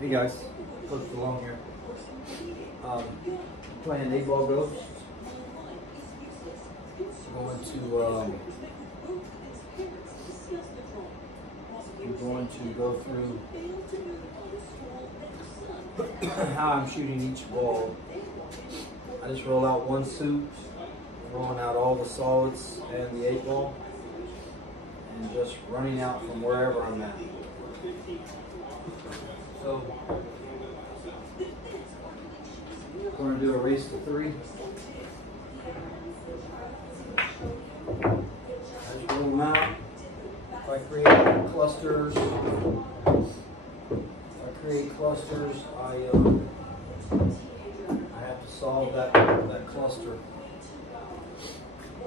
Hey guys, Coach DeLong here. Playing 8-ball ghost. I'm going to go through how I'm shooting each ball. I just roll out one suit, rolling out all the solids and the 8-ball, and just running out from wherever I'm at. So we're going to do a race to 3. I just roll them out. If I create clusters, I have to solve that cluster.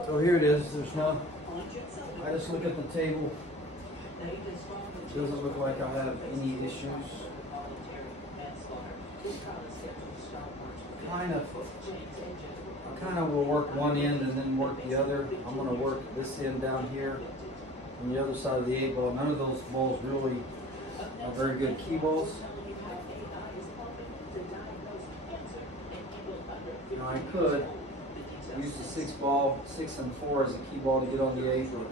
So here it is. I just look at the table. It doesn't look like I have any issues. I kind of will work one end and then work the other. I'm going to work this end down here on the other side of the 8-ball. None of those balls really are very good key balls. Now I could use the 6 and 4 as a key ball to get on the 8, but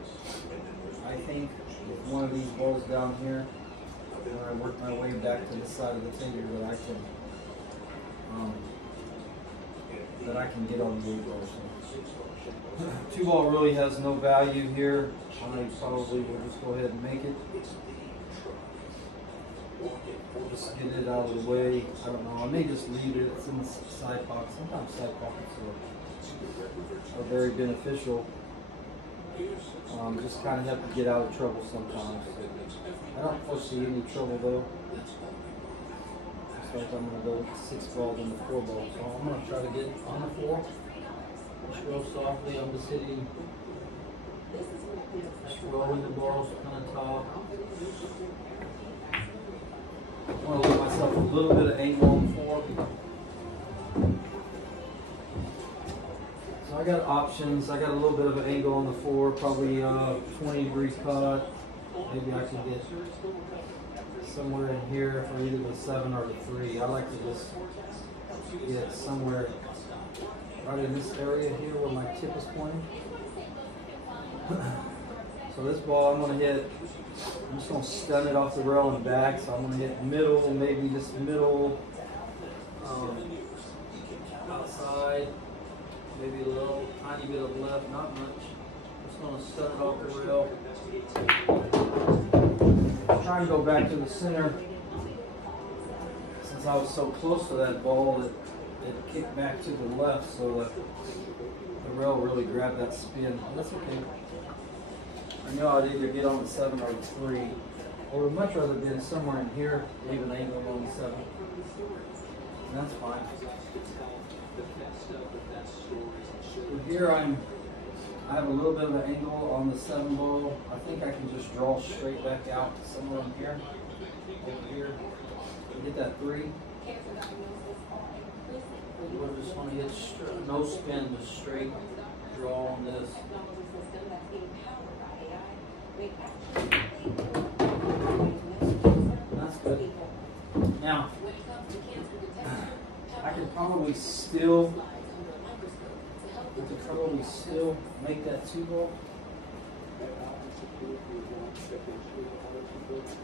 I think with one of these balls down here, when I work my way back to this side of the table, that I can get on the 8-ball. So 2-ball really has no value here. I probably will just go ahead and make it. Just get it out of the way. I don't know. I may just leave it. It's in the side pocket. Sometimes side pockets are very beneficial. Just kind of have to get out of trouble sometimes. I don't foresee any trouble though. Looks like I'm going to go with the 6-ball and the 4-ball. So I'm going to try to get on the 4. Just real softly. I'm just hitting. Just rolling the balls kind of top. I want to let myself a little bit of angle on the 4. So I got options. I got a little bit of an angle on the 4, probably 20 degrees cut. Maybe I can get somewhere in here for either the 7 or the 3. I like to just get somewhere right in this area here where my tip is pointing. So this ball I'm going to hit, I'm just going to stun it off the rail and back. So I'm going to hit middle, maybe just middle, outside, maybe a little tiny bit of left, not much. Just going to stun it off the rail. Try and go back to the center. Since I was so close to that ball, it kicked back to the left, so that the rail really grabbed that spin. That's okay. I know I'd either get on the 7 or the 3, or would much rather be somewhere in here, leave an angle on the 7. And that's fine. So here I have a little bit of an angle on the 7-ball. I think I can just draw straight back out somewhere in here, over here, and get that 3. We're just going to get no spin, just straight draw on this. That's good. Now, I can probably still make that 2-ball.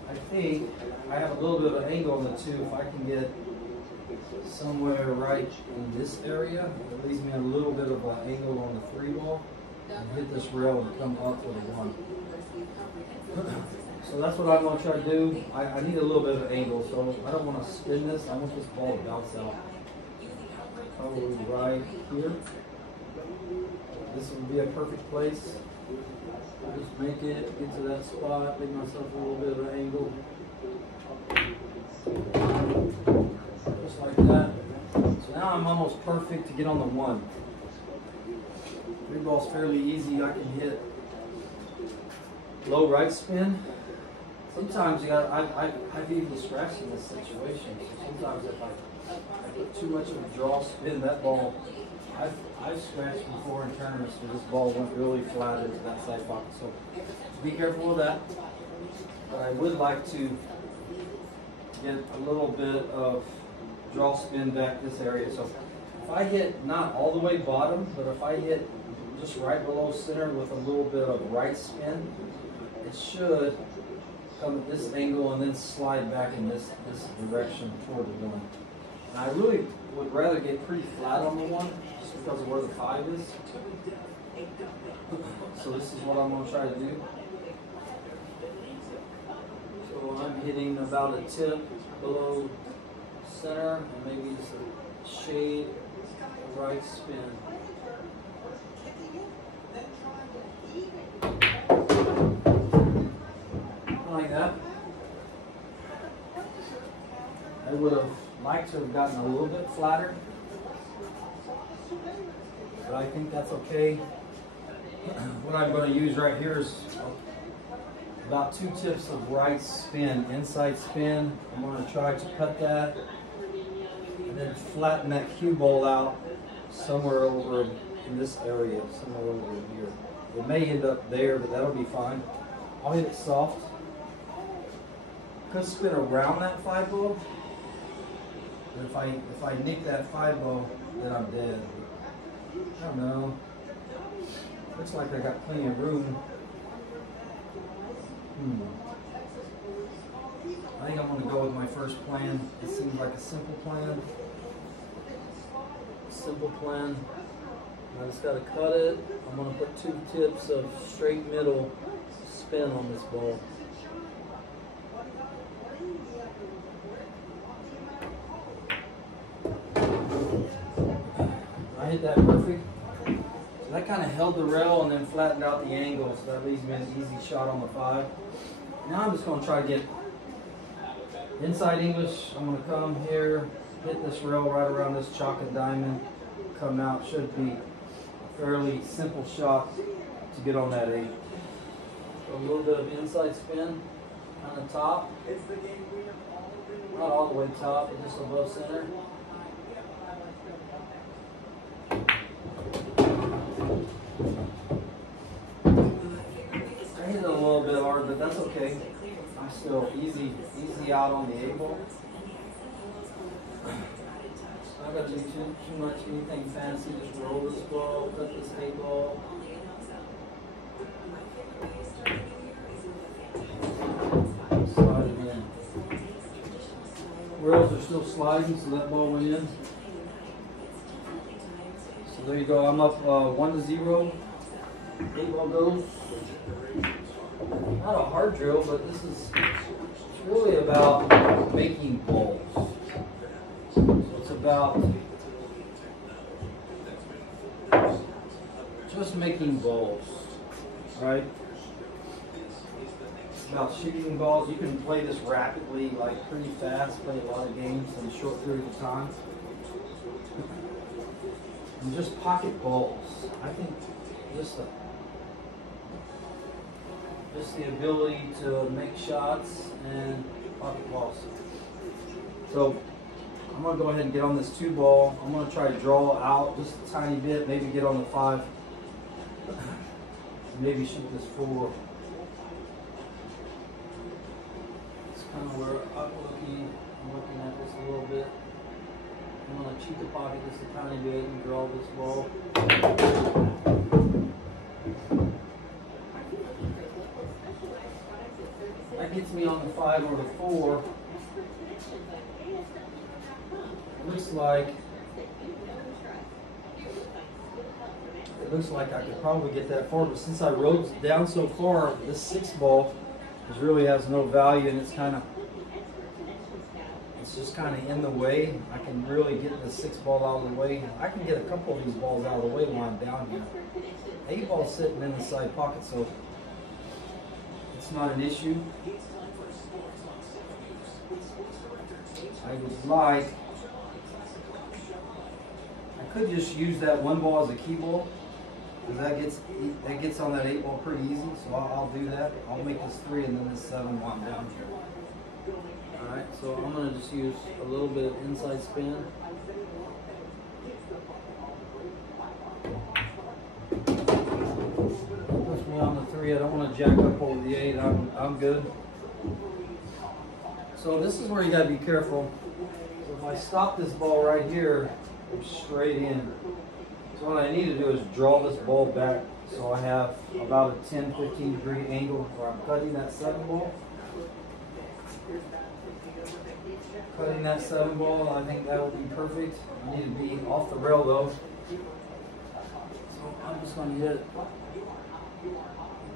I think I have a little bit of an angle on the 2. If I can get somewhere right in this area, it leaves me a little bit of an angle on the 3-ball, and hit this rail and come up with a 1. So that's what I'm going to try to do. I need a little bit of an angle, so I don't want to spin this. I want this ball to bounce out. Probably right here. This would be a perfect place. Just make it, get to that spot, make myself a little bit of an angle. Just like that. So now I'm almost perfect to get on the 1. 3-ball's fairly easy. I can hit low right spin. Sometimes I've even scratched in this situation. So sometimes if I put too much of a draw spin, that ball, I've scratched before in tournaments where this ball went really flat into that side pocket. So be careful with that. But I would like to get a little bit of draw spin back this area. So if I hit not all the way bottom, but if I hit just right below center with a little bit of right spin, it should come at this angle and then slide back in this direction toward the one. And I really would rather get pretty flat on the one just because of where the 5 is. So this is what I'm going to try to do. So I'm hitting about a tip below center and maybe just a shade of right spin. Like that. I would have liked to have gotten a little bit flatter, but I think that's okay. What I'm going to use right here is about 2 tips of right spin, inside spin. I'm going to try to cut that and then flatten that cue ball out somewhere over in this area, somewhere over here. It may end up there, but that'll be fine. I'll hit it soft. Could spin around that 5 ball, but if I nick that 5 ball, then I'm dead. I don't know. Looks like I got plenty of room. I think I'm going to go with my first plan. It seems like a simple plan. Simple plan. I just got to cut it. I'm going to put 2 tips of straight middle spin on this ball. I hit that perfect. So that kind of held the rail and then flattened out the angle, so that leaves me an easy shot on the 5. Now I'm just going to try to get inside English. I'm going to come here, hit this rail right around this chalk and diamond, come out. Should be a fairly simple shot to get on that 8. So a little bit of inside spin on the top. Not all the way top, but just above center. I hit it a little bit hard, but that's okay. I'm still easy out on the 8 ball. I'm not going to do too much anything fancy. Just roll this ball, cut this 8 ball. Slide it in. Rails are still sliding, so that ball went in. So there you go. I'm up 1-0. 8 ball goes. Not a hard drill, but this is really about making balls. So it's about just making balls, right? It's about shooting balls. You can play this rapidly, like pretty fast, play a lot of games in a short period of time. And just pocket balls. I think just the ability to make shots and pocket balls. So I'm going to go ahead and get on this 2 ball. I'm going to try to draw out just a tiny bit, maybe get on the 5. Maybe shoot this 4. It's kind of where I'm looking at this a little bit. I'm going to cheat the pocket just a tiny bit and draw this ball. That gets me on the 5 or the 4. It looks like I could probably get that 4, but since I rode it down so far, this 6 ball really has no value, and it's just kind of in the way. I can really get the 6 ball out of the way. I can get a couple of these balls out of the way while I'm down here. 8 ball sitting in the side pocket, so it's not an issue. I would like, I could just use that 1 ball as a key ball, because that gets on that 8 ball pretty easy. So I'll do that. I'll make this 3 and then this 7 while I'm down here. All right. So I'm going to just use a little bit of inside spin. Push me on the 3. I don't want to jack up over the 8. I'm good. So this is where you gotta be careful. So if I stop this ball right here, I'm straight in. So what I need to do is draw this ball back so I have about a 10-15 degree angle where I'm cutting that 7 ball. Cutting that 7 ball, I think that would be perfect. I need to be off the rail though. So I'm just going to hit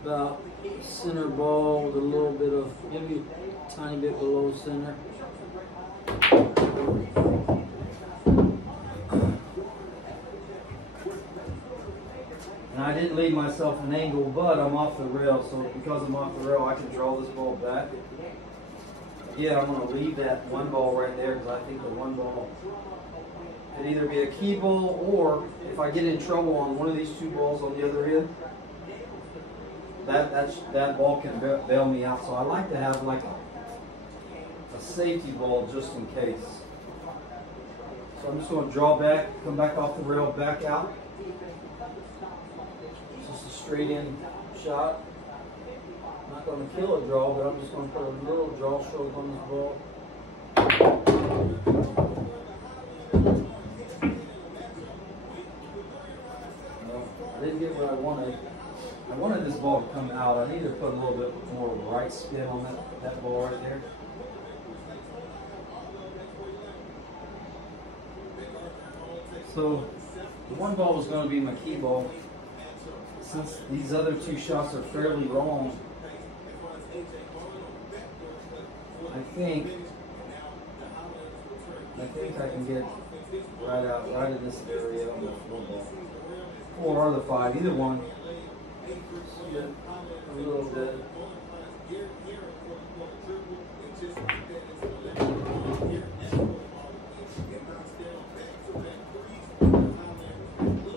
about center ball with a little bit of, maybe a tiny bit below center. And I didn't leave myself an angle, but I'm off the rail, so because I'm off the rail, I can draw this ball back. Yeah, I'm going to leave that 1 ball right there because I think the 1 ball could either be a key ball, or if I get in trouble on one of these 2 balls on the other end, that ball can bail me out. So I like to have like a safety ball just in case. So I'm just going to draw back, come back off the rail, back out. Just a straight in shot. I'm not going to kill a draw, but I'm just going to put a little draw stroke on this ball. No, I didn't get what I wanted. I wanted this ball to come out. I need to put a little bit more right spin on that ball right there. So the 1 ball was going to be my key ball. Since these other 2 shots are fairly long, I think I can get right in this area on the 4 ball. 4 or the 5, either one. A little bit.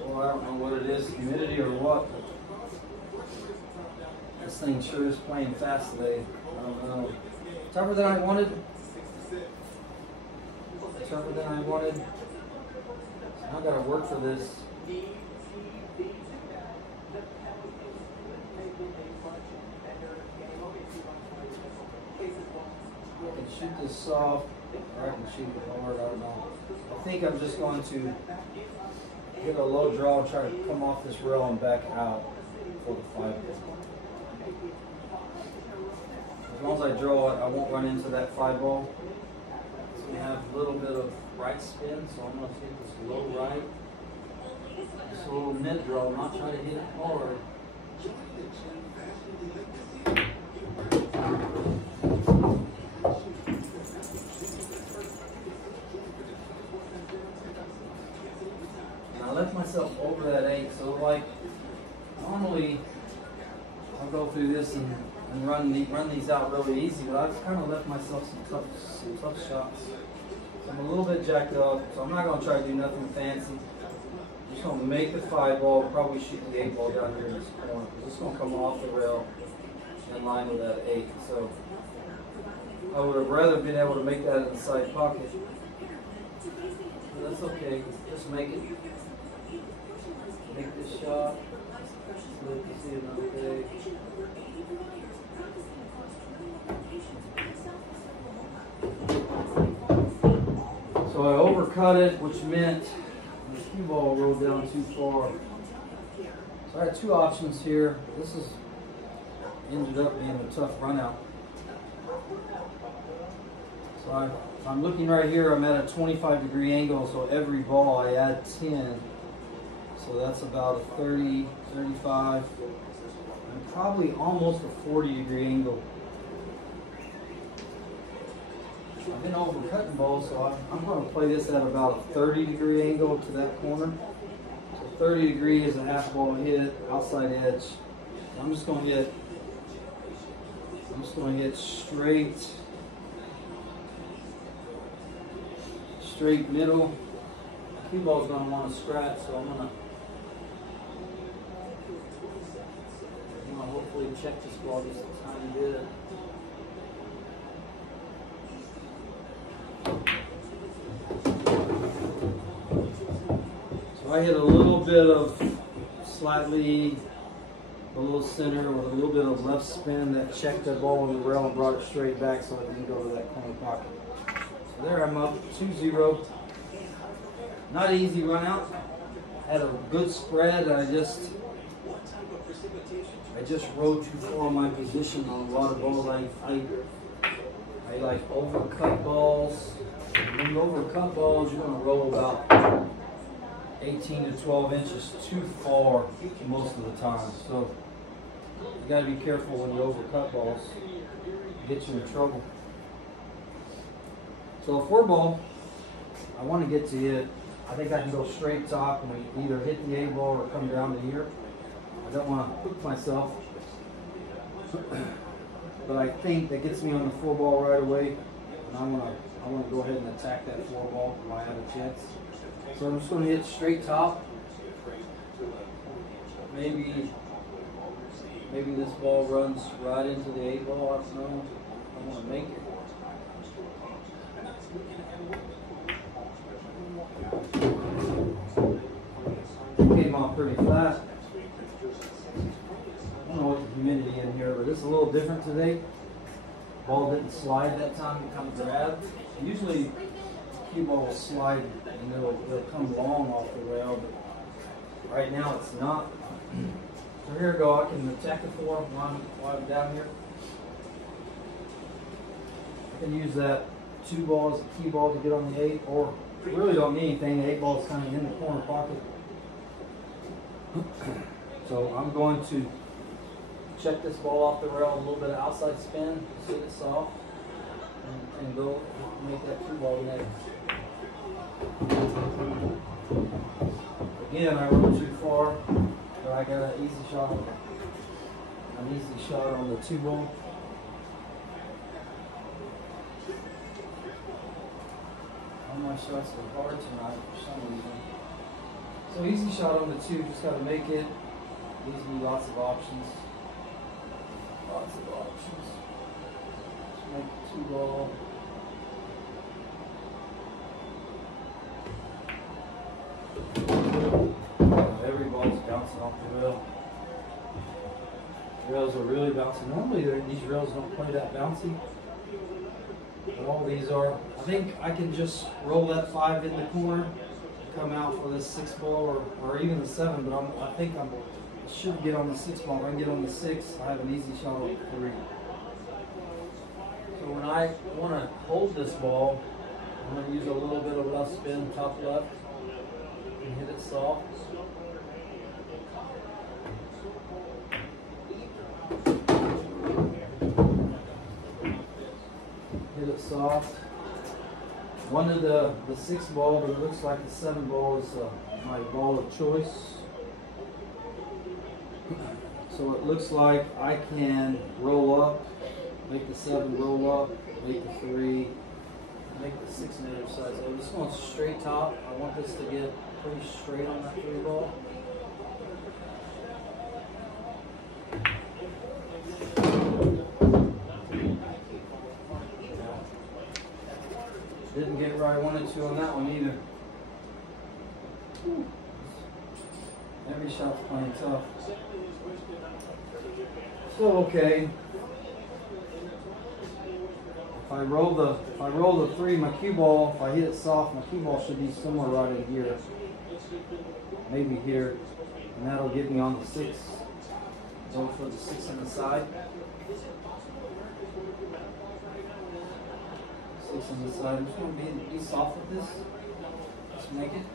Well, I don't know what it is, humidity or what. This thing sure is playing fast today. I don't know. Tougher than I wanted. Tougher than I wanted. I gotta work for this. I can shoot this soft, or I can shoot it hard, I don't know. I think I'm just going to hit a low draw and try to come off this rail and back out for the 5 ball. As long as I draw it, I won't run into that 5 ball. So we have a little bit of right spin, so I'm going to take this low right. Just a little mid draw, I'm not trying to hit it hard. And I left myself over that 8, so like normally I'll go through this and run these out really easy, but I've kind of left myself some tough shots. So I'm a little bit jacked up, so I'm not going to try to do nothing fancy. I'm just going to make the 5 ball, probably shoot the 8 ball down here in this corner. It's going to come off the rail in line with that 8. So I would have rather been able to make that in the side pocket. But that's okay, just make it. Make this shot. Let you see another day. So I overcut it, which meant the cue ball rolled down too far. So I had 2 options here. This is ended up being a tough run out. So I'm looking right here, I'm at a 25 degree angle, so every ball I add 10. So that's about a 30, 35, and probably almost a 40 degree angle. I've been overcutting balls, so I'm going to play this at about a 30 degree angle to that corner. So 30 degree is a half ball hit, outside edge. I'm just going to hit straight middle. Cue ball's going to want to scratch, so I'm going to hopefully check this ball just a tiny bit. So I hit a little bit of slightly a little center with a little bit of left spin that checked the ball on the rail and brought it straight back so it didn't go to that corner pocket. So there I'm up 2-0. Not easy run out. Had a good spread. I just rode too far on my position on a lot of balls. I like overcut balls. When you overcut balls, you're going to roll about 18 to 12 inches too far most of the time. So you got to be careful when you overcut balls. It gets you in trouble. So a 4-ball, I want to get to it. I think I can go straight top and either hit the 8-ball or come down to here. I don't want to hook myself. But I think that gets me on the 4-ball right away. And I want to go ahead and attack that 4-ball while I have a chance. So I'm just going to hit straight top. Maybe this ball runs right into the 8-ball. I don't know. I want to make it. Came off pretty flat. I don't know what the humidity in here, but it's a little different today. Ball didn't slide that time, it kind of grabbed. Usually cue ball will slide and they'll come long off the rail, but right now it's not. So here we go, I can attack the 4 while I'm down here. I can use that 2-ball as a key ball to get on the 8, or really don't need anything. The 8-ball is kind of in the corner pocket. So I'm going to check this ball off the rail, a little bit of outside spin, see it soft, and go make that 2-ball next. Again, I rode too far, but I got an easy shot on the 2-ball. All my shots are hard tonight for some reason. So easy shot on the 2, just got to make it. Gives me lots of options. Just make the 2-ball. Every ball's bouncing off the rail. The rails are really bouncing. Normally these rails don't play that bouncy. But all these are. I think I can just roll that 5 in the corner, come out for this 6-ball or even the 7, but I think I should get on the 6-ball. If I can get on the 6, I have an easy shot on the 3. So when I want to hold this ball, I'm going to use a little bit of left spin, top left, and hit it soft. Hit it soft. Wanted the 6-ball, but it looks like the 7-ball is my ball of choice. So it looks like I can roll up, make the 7 roll up, make the 3, make the 6 on the other side. So I'm just going straight top. I want this to get pretty straight on that 3-ball. Didn't get where I wanted to on that one either. Every shot's playing tough. So okay. If I roll the 3, my cue ball, if I hit it soft, my cue ball should be somewhere right in here. Maybe here. And that'll get me on the 6. Go for the 6 on the side. 6 on the side. I'm just going to be soft with this. Just make it.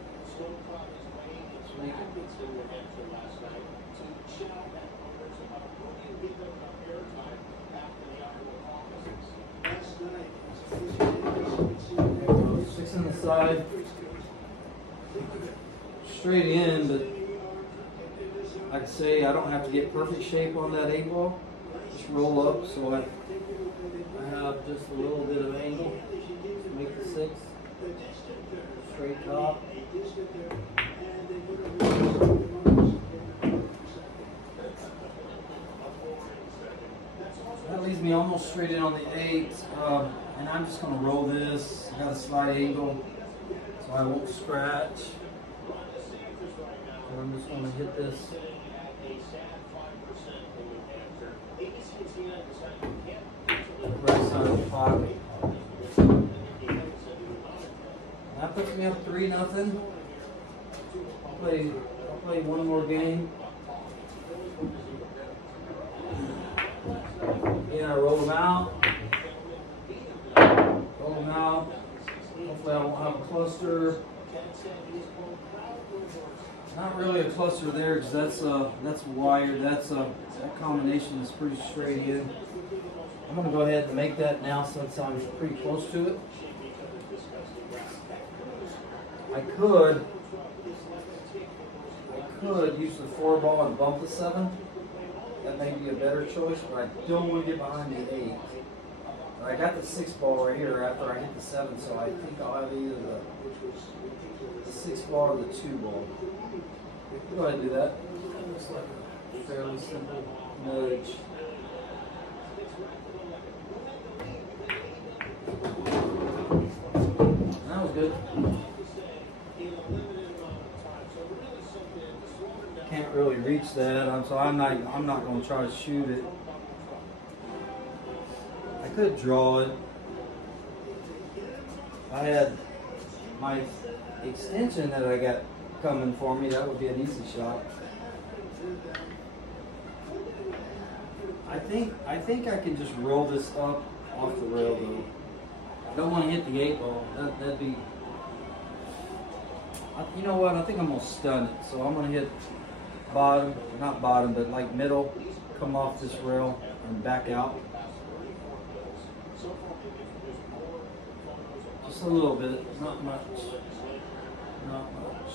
Just make it. There we go. 6 on the side. Straight in, but like I say, I don't have to get perfect shape on that 8-ball. Just roll up so I have just a little bit of angle to make the 6. Straight top. That leaves me almost straight in on the 8, and I'm just going to roll this. I got a slight angle, so I won't scratch. So I'm just going to hit this Right side of the pocket. That puts me up 3-0. I'll play one more game. Yeah, roll them out. Roll them out. Hopefully I won't have a cluster. Not really a cluster there because that's wired. That combination is pretty straight in. I'm going to go ahead and make that now since I'm pretty close to it. I could use the 4-ball and bump the 7. That may be a better choice, but I don't want to get behind the 8. I got the 6-ball right here after I hit the 7, so I think I'll have either the 6-ball or the 2-ball. Go ahead and do that. Looks like a fairly simple nudge. That was good. Can't really reach that, so I'm not going to try to shoot it. I could draw it. If I had my extension that I got coming for me, that would be an easy shot. I think I can just roll this up off the rail though. I don't want to hit the 8-ball. That'd be. You know what? I think I'm gonna stun it. So I'm gonna hit bottom, not bottom, but like middle. Come off this rail and back out. Just a little bit, not much. Not much.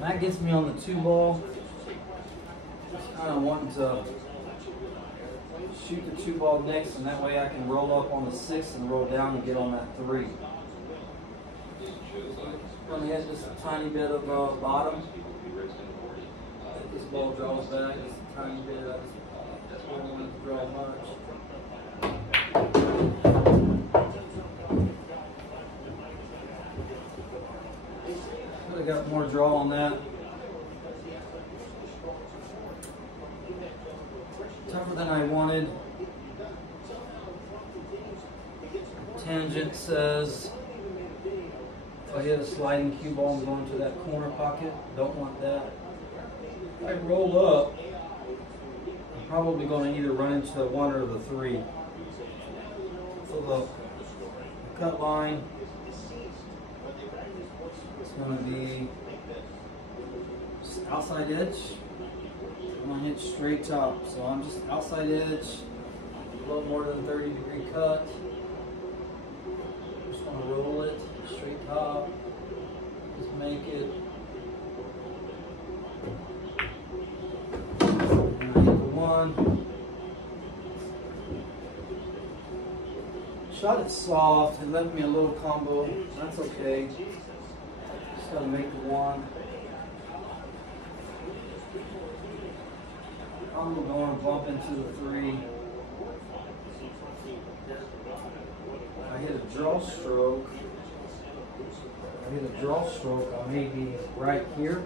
That gets me on the 2-ball. Just kind of wanting to shoot the 2-ball next, and that way I can roll up on the 6 and roll down and get on that 3. I'm going to hit just a tiny bit of bottom. This ball draws back just a tiny bit. I just don't want it to draw much. I got more draw on that. Tougher than I wanted. Tangent says if I hit a sliding cue ball, I'm going to that corner pocket. Don't want that. If I roll up, I'm probably going to either run into the 1 or the 3. So the cut line is going to be outside edge. I'm going to hit straight top. So I'm just outside edge, a little more than 30-degree cut. Just want to roll it straight top. Just make it. And I hit the 1. Shot it soft. It left me a little combo. That's okay. Just got to make the 1. I'm going to bump into the 3. I hit a draw stroke. I may be right here.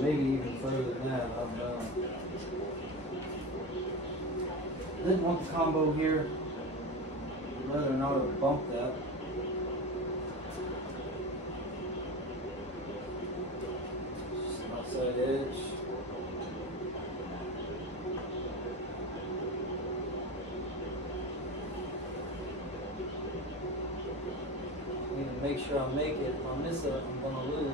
Maybe even further than that. I don't know. Didn't want the combo here. I'd rather not have bumped that. Just outside edge. Make sure I make it. If I miss it, I'm going to lose.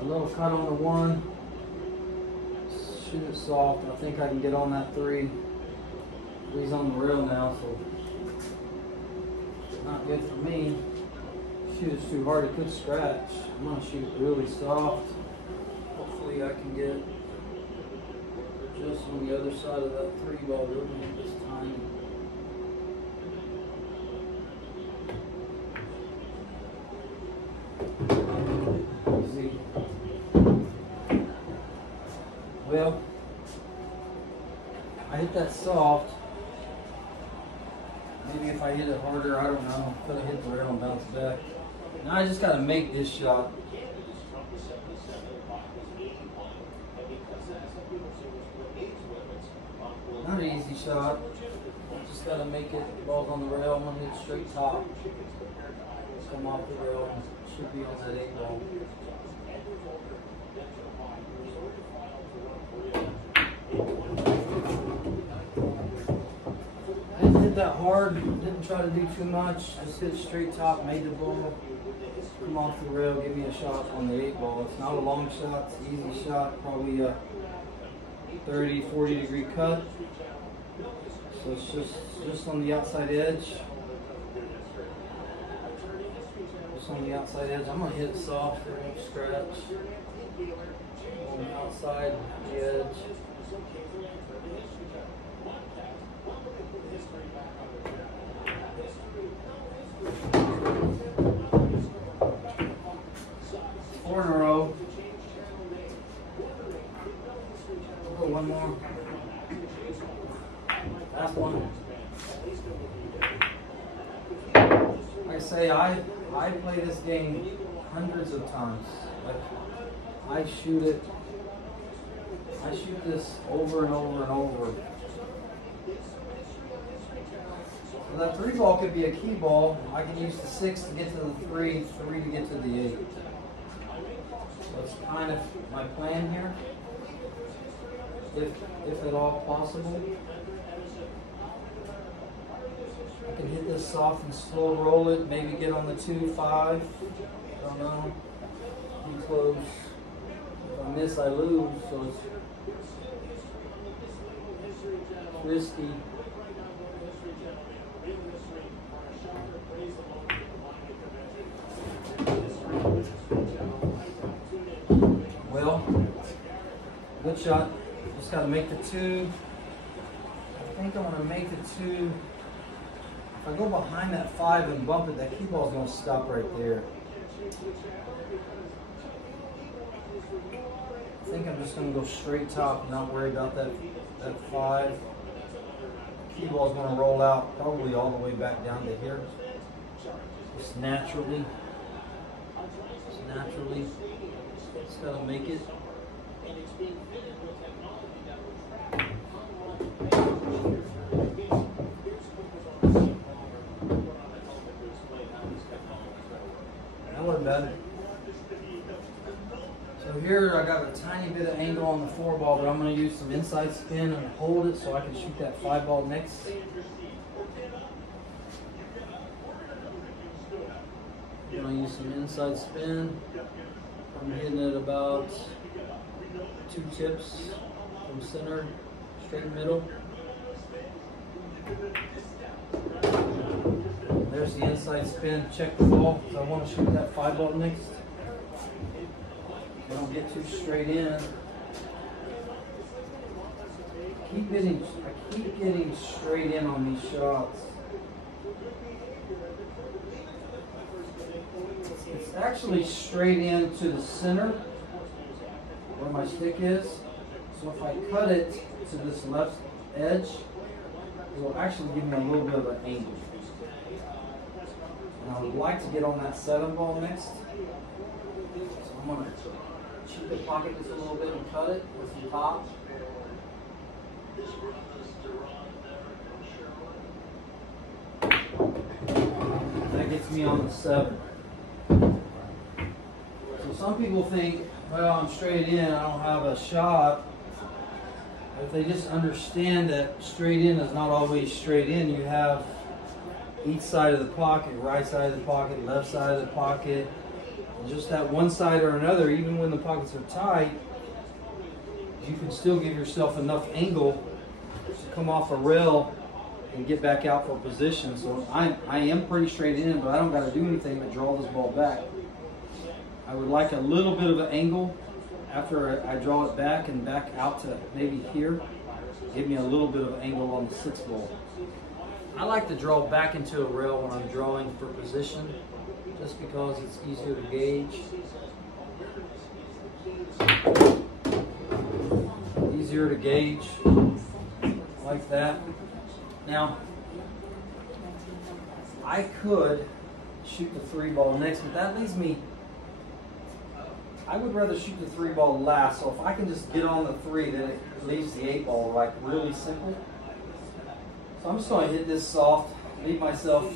A little cut on the 1. Shoot it soft. I think I can get on that 3. He's on the rail now, so it's not good for me. Shoot it too hard, it could scratch. I'm going to shoot it really soft. Hopefully I can get just on the other side of that 3-ball ribbon this time. Easy. Well, that soft. Maybe if I hit it harder, I don't know. Could have hit the rail and bounced back. Now I just got to make this shot. Not an easy shot. Just got to make it. Ball's on the rail. I'm going to hit straight top. Come off the rail. Should be on that 8 ball. Didn't hit that hard. Didn't try to do too much. Just hit straight top. Made the ball come off the rail. Give me a shot on the 8 ball. It's not a long shot. It's an easy shot. Probably a 30, 40 degree cut. So it's just on the outside edge. Just on the outside edge. I'm gonna hit it soft. It won't scratch. On the outside, the edge. Four in a row. We'll go one more. Last one. Like I say, I play this game hundreds of times. Like I shoot this over and over and over. So that 3 ball could be a key ball. I can use the 6 to get to the 3, 3 to get to the 8. So it's kind of my plan here, if at all possible. I can hit this soft and slow roll it, maybe get on the 2, 5. I don't know. Be close. If I miss, I lose. So it's risky. Well, good shot. Just got to make the 2. I think I'm going to make the 2. If I go behind that 5 and bump it, that cue ball's going to stop right there. I think I'm just going to go straight top and not worry about that 5. The cue ball's going to roll out probably all the way back down to here. Just naturally. Just got to make it. That wasn't bad. So here I got a tiny bit of angle on the 4 ball, but I'm going to use some inside spin and hold it so I can shoot that 5 ball next. I'm going to use some inside spin. I'm hitting it about 2 tips from center, straight middle. There's the inside spin, check the ball. So I want to shoot that 5 ball next. I don't get too straight in. I keep getting straight in on these shots. It's actually straight into the center where my stick is. So if I cut it to this left edge, it will actually give me a little bit of an angle. And I would like to get on that 7 ball next. So I'm going to cheat the pocket just a little bit and cut it with some top. That gets me on the 7. So some people think, well, I'm straight in, I don't have a shot. But if they just understand that straight in is not always straight in, you have each side of the pocket, right side of the pocket, left side of the pocket, and just that one side or another, even when the pockets are tight, you can still give yourself enough angle to come off a rail and get back out for position. So I am pretty straight in, but I don't got to do anything but draw this ball back. I would like a little bit of an angle after I draw it back and back out to maybe here. Give me a little bit of angle on the 6 ball. I like to draw back into a rail when I'm drawing for position, just because it's easier to gauge. like that. Now, I could shoot the 3 ball next, but that leaves me, I would rather shoot the 3 ball last. So if I can just get on the 3, then it leaves the 8 ball like really simple. So I'm just going to hit this soft, leave myself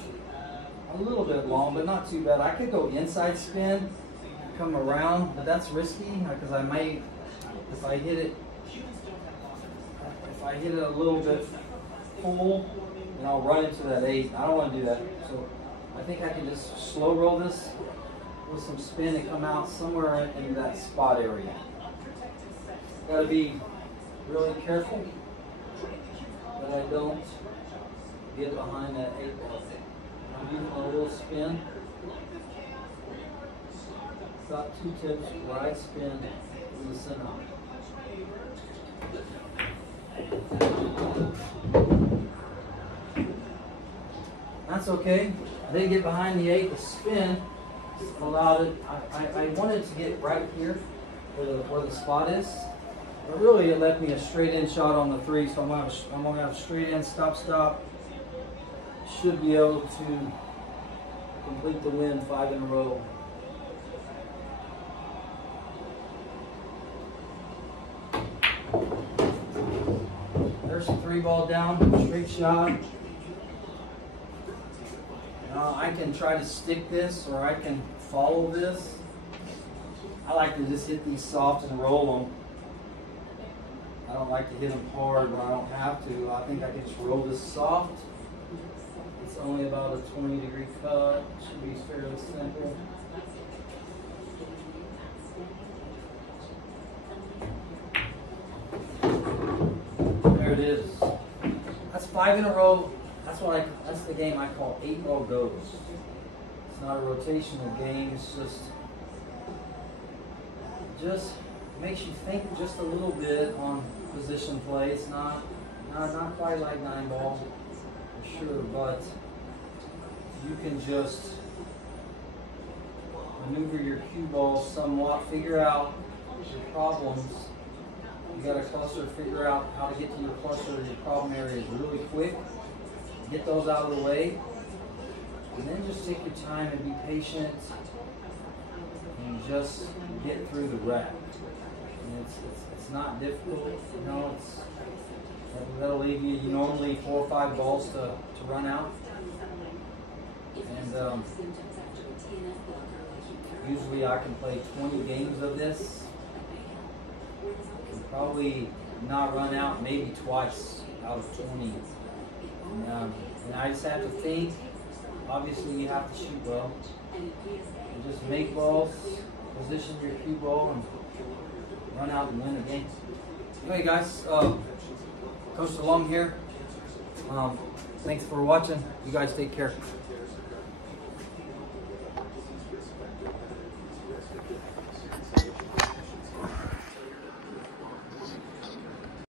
a little bit long, but not too bad. I could go inside spin, come around, but that's risky because I might, if I hit it a little bit full, then I'll run into that 8. I don't want to do that. So I think I can just slow roll this with some spin and come out somewhere in that spot area. Got to be really careful that I don't get behind that 8 ball. I'm using a little spin. Got 2 tips, right spin with the center. That's okay. I didn't get behind the 8. The spin allowed it. I wanted to get right here where the spot is. But really it left me a straight in shot on the 3, so I'm going to have straight in, stop. Should be able to complete the win 5 in a row. There's the 3 ball down, straight shot. Now I can try to stick this, or I can follow this. I like to just hit these soft and roll them. I don't like to hit them hard when I don't have to. I think I can just roll this soft. It's only about a 20-degree cut. Should be fairly simple. There it is. That's 5 in a row. That's the game I call 8 ball goes. It's not a rotational game. It's just makes you think just a little bit on position play. It's not quite like 9 ball for sure, but you can just maneuver your cue ball somewhat, figure out your problems. You got a cluster, figure out how to get to your cluster, your problem areas really quick. Get those out of the way, and then just take your time and be patient, and just get through the rack. And it's not difficult, you know. That'll leave you normally 4 or 5 balls to run out, and usually I can play 20 games of this. And probably not run out maybe twice out of 20. And I just have to think. Obviously, you have to shoot well. And just make balls, position your cue ball, and run out and win a game. Anyway, guys, Coach DeLong here. Thanks for watching. You guys take care.